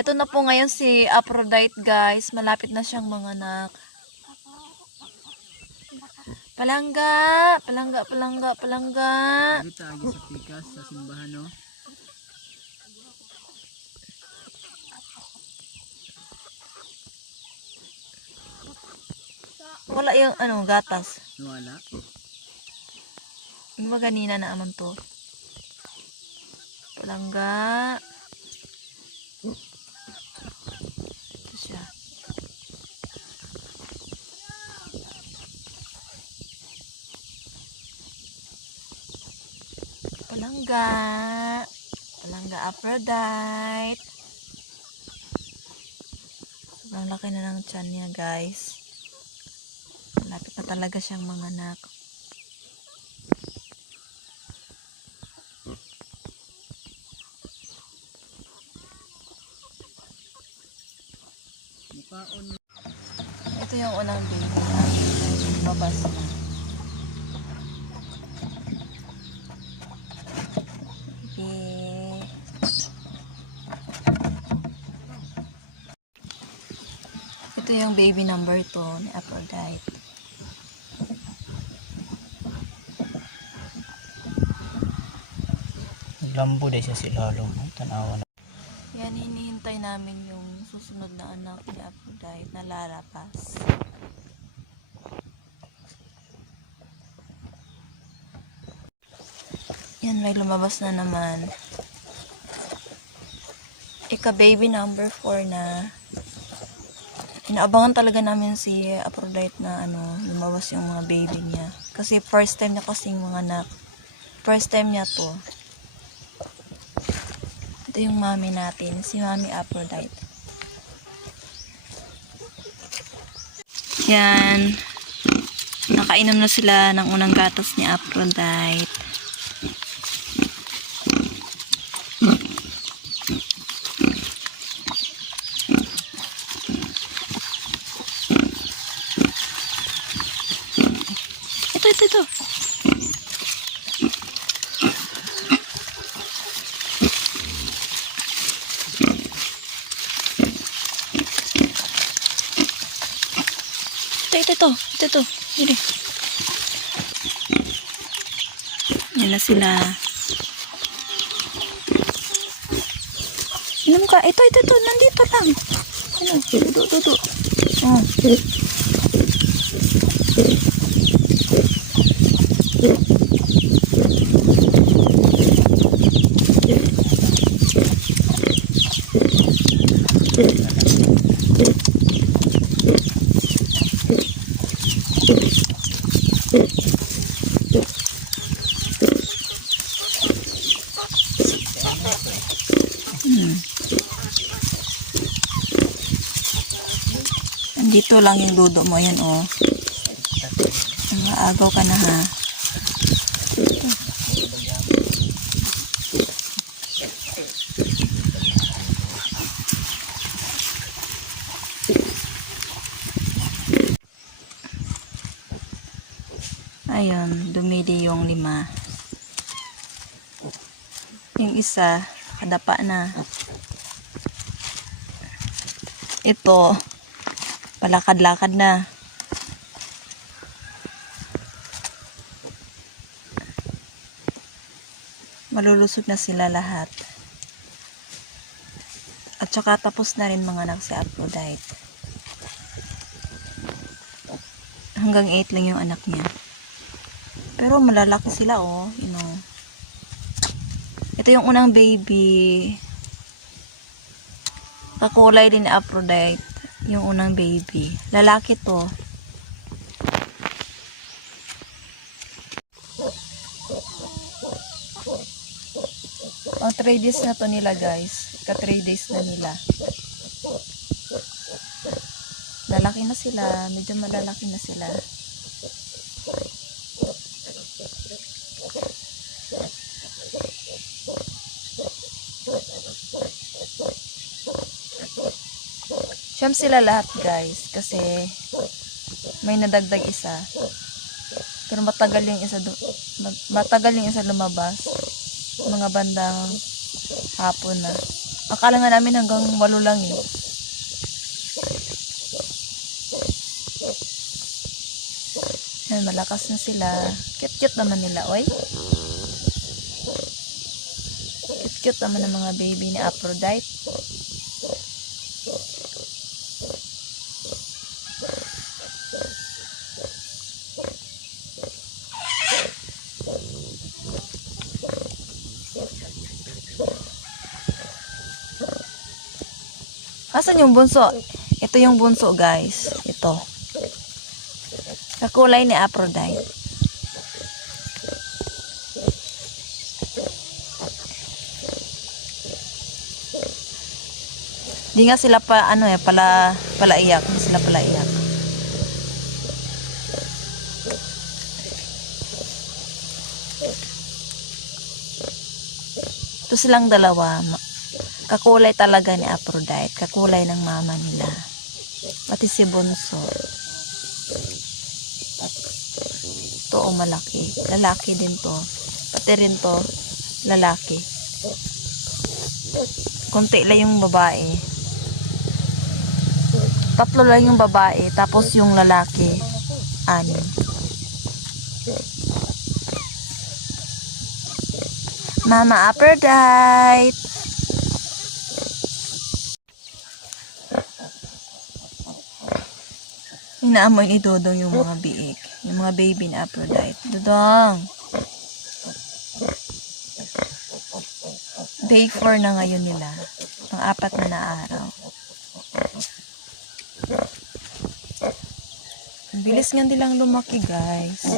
Ito na po ngayon si Aphrodite guys. Malapit na siyang manganak. Palangga! Palangga, palangga, palangga! Kita agi sa pikas sa simbahan no. Wala yung ano, gatas. Nawala. Yung ba ganina na aman to? Palangga. Ito siya. Palangga. Palangga Aphrodite. Sobrang laki na ng tiyan niya, guys. Malapit na talaga siyang manganak. Ito yung unang baby na babas na. Baby. Yung baby number 2 ni Aphrodite. Lambo dahil siya sila halong tanawa na. Yan, hinihintay namin yung susunod na anak ni Aphrodite na lalapas. Yan, may lumabas na naman. Ika baby number 4 na. Inaabangan talaga namin si Aphrodite na ano, lumabas yung mga baby niya. Kasi first time niya kasing mga anak. First time niya to. Ito yung mami natin, si Mami Aphrodite. Yan. Nakainom na sila ng unang gatas ni Aphrodite. Ito, ito, ito. Ito, ito, ito. Ito. Hindi. Yan na sila. Inom ka. Ito, ito, ito. Nandito lang. Ano? Dudu, dudu. Oh. Nandito lang yung ludo mo. Yan, oh. Maagaw ka na, ha? Ayun, dumidi yung lima. Yung isa, kadapa na. Ito, palakad-lakad na. Malulusog na sila lahat. At saka tapos na rin mga anak si Aphrodite. Hanggang 8 lang yung anak niya. Pero malalaki sila oh, you know. Ito yung unang baby. Kakulay din ni Aphrodite. Yung unang baby. Lalaki to. Ang 3 days na to nila guys. Ka 3 days na nila. Lalaki na sila. Medyo malalaki na sila. Siyam sila lahat guys kasi may nadagdag isa. Pero matagal yung isa matagal yung isa lumabas. Mga bandang hapon na. Akala nga namin hanggang walo lang eh. Yan, malakas na sila. Cute-cute naman nila, oy. Cute-cute naman ng mga baby ni Aphrodite. Asan yung bunso? Ito yung bunso, guys. Ito. Kakulay ni Aphrodite. Di nga sila pa, ano eh, pala, pala iyak. Hindi sila pala iyak. Ito silang dalawa. Kakulay talaga ni Aphrodite. Kakulay ng mama nila. Pati si Bunso. Ito o malaki. Lalaki din to. Pati rin to. Lalaki. Kunti lang yung babae. Tatlo lang yung babae. Tapos yung lalaki. Anim. Mama Aphrodite. Inaamoy ni Dodong yung mga biik. Yung mga baby ni Aphrodite. Dodong! Day 4 na ngayon nila. Ang apat na na araw. Bilis nga nilang lumaki, guys.